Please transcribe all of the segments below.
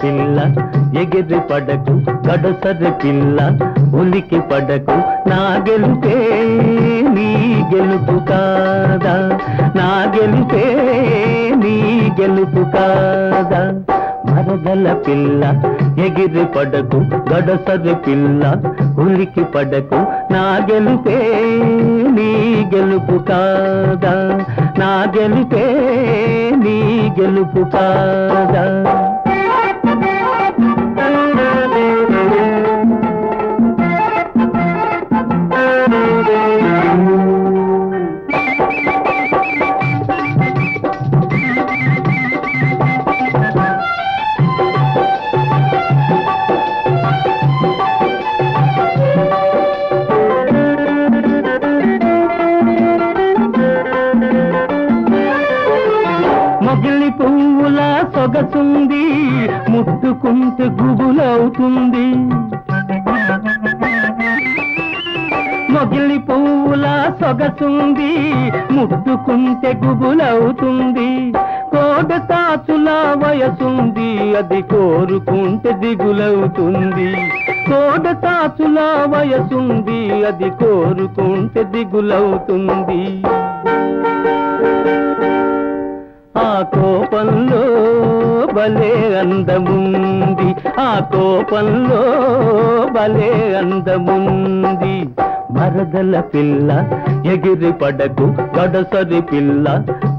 పిల్ల ఎగిరి పడకు గడసరి పిల్ల ఉలికి పడకు నా గెలుపే నీ గెలుపు కాదా నా గెలుపే నీ గెలుపు కాదా మరదల పిల్ల ఎగిరి పడకు గడసరి పిల్ల ఉలికి పడకు నా గెలుపే నీ గెలుపు కాదా నా గెలుపే నీ గెలుపు కాదా మొగిలి పువ్వుల సొగసుంది ముట్టుకుంటే గుబులవుతుంది మొగిలి పువ్వుల సొగసుంది ముట్టుకుంటే గుబులవుతుంది కోట తాచుల వయసుంది అది కోరుకుంటే దిగులవుతుంది కోట తాచుల వయసుంది అది కోరుకుంటే దిగులవుతుంది ఆ కోపంలో భలే అందముంది ఆ కోపంలో భలే అందముంది మరదల పిల్ల ఎగిరి పడకు గడసరి పిల్ల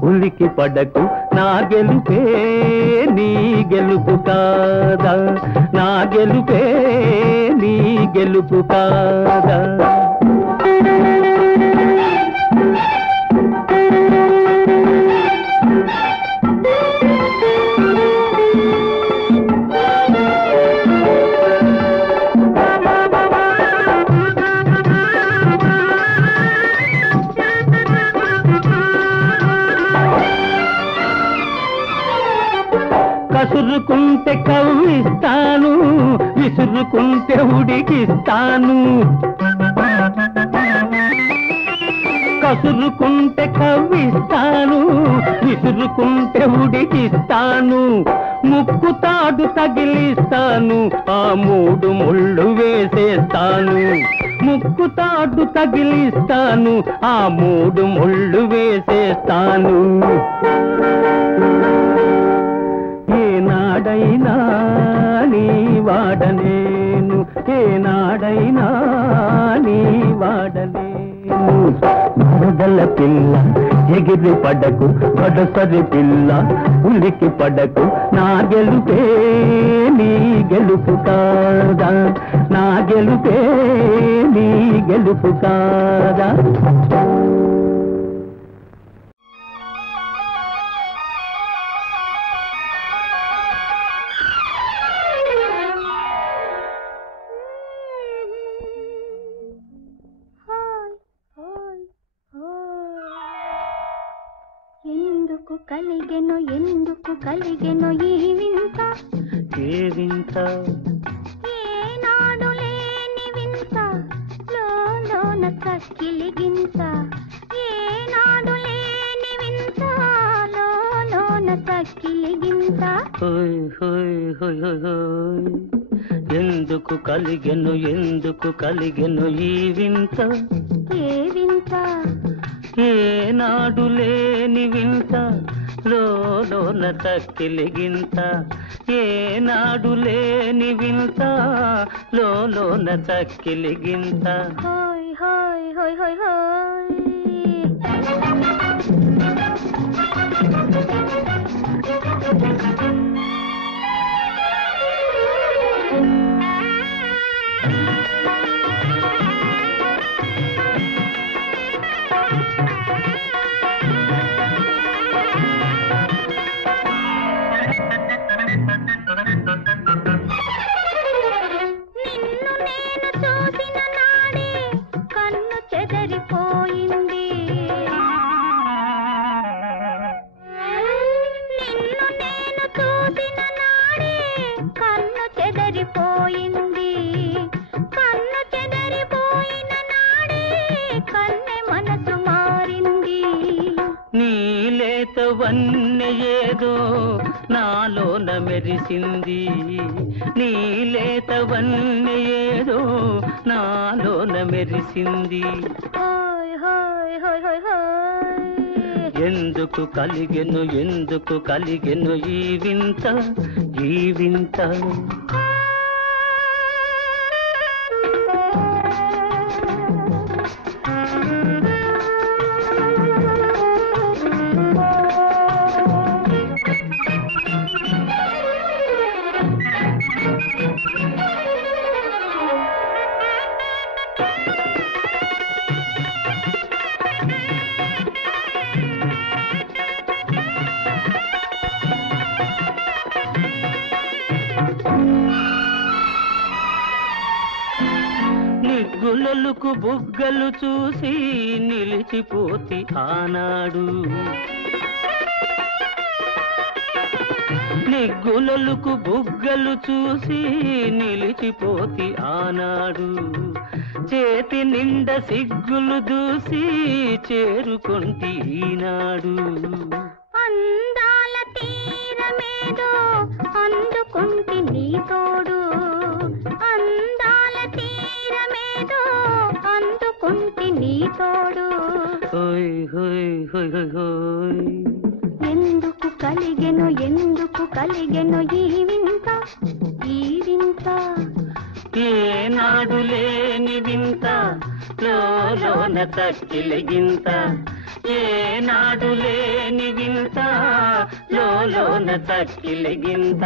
ఉలికి పడకు నా గెలుపే నీ గెలుపు కాదా నా గెలుపే నీ గెలుపు కాదా కసురుకుంటే కవ్విస్తాను విసురుకుంటే ఉడికిస్తాను కసురుకుంటే కవ్విస్తాను విసురుకుంటే ఉడికిస్తాను ముక్కు తాడు తగిలిస్తాను ఆ మూడు ముళ్ళు వేసేస్తాను ముక్కు తాడు తగిలిస్తాను ఆ మూడు ముళ్ళు వేసేస్తాను ఏనాడైనా నీ వాడనేను ఏనాడైనా నీ వాడనేను మరదల పిల్ల ఎగిరి పడకు గడసరి పిల్ల ఉలికి పడకు నా గెలుపే నీ గెలుపు కాదా నా గెలుపే నీ గెలుపు కాదా ఎందుకు కలిగెను ఈ వింత ఏ వింత ఏనాడు లేని వింత లోన తక్కిలిగింత ఏనాడు లేని వింత లోన తక్కిలిగింత హోయ్ హోయ్ హోయ్ హోయ్ ఎందుకు కలిగెను ఈ వింత ఏ వింత ఏనాడు లేని వింత లోన తక్కిలిగింత ఏనాడు లేని వింత లోన తక్కిలిగింత హోయ్ హోయ్ హోయ్ హోయ్ హోయ్ నిన్ను నేను చూసిన నాడే కన్ను చెదరిపోయింది వన్నె ఏదో నాలోన మెరిసింది, నీలేత వన్నె ఏదో నాలోన మెరిసింది. హోయ్ హోయ్ హోయ్ హోయ్ హోయ్. ఎందుకు కలిగెను ఈ వింత, ఈ వింత. నిగ్గులొలుకు బుగ్గలు చూసి నిలిచిపోతి ఆనాడు, నిగ్గులొలుకు బుగ్గలు చూసి నిలిచిపోతి ఆనాడు. చేతి నిండ సిగ్గులు దూసి చేరుకొంటి ఈనాడు. అందాల తీరమేదో అందుకుంటి నీ తోడు, అందాల తీరమేదో అందుకుంటి నీ తోడు. హోయ్ హోయ్ హోయ్ హోయ్ హోయ్. ఎందుకు కలిగెను ఈ వింత, ఈ వింత. ఏనాడు లేని వింత, లోన తక్కిలిగింత. ఏనాడు లేని వింత, లోన తక్కిలిగింత.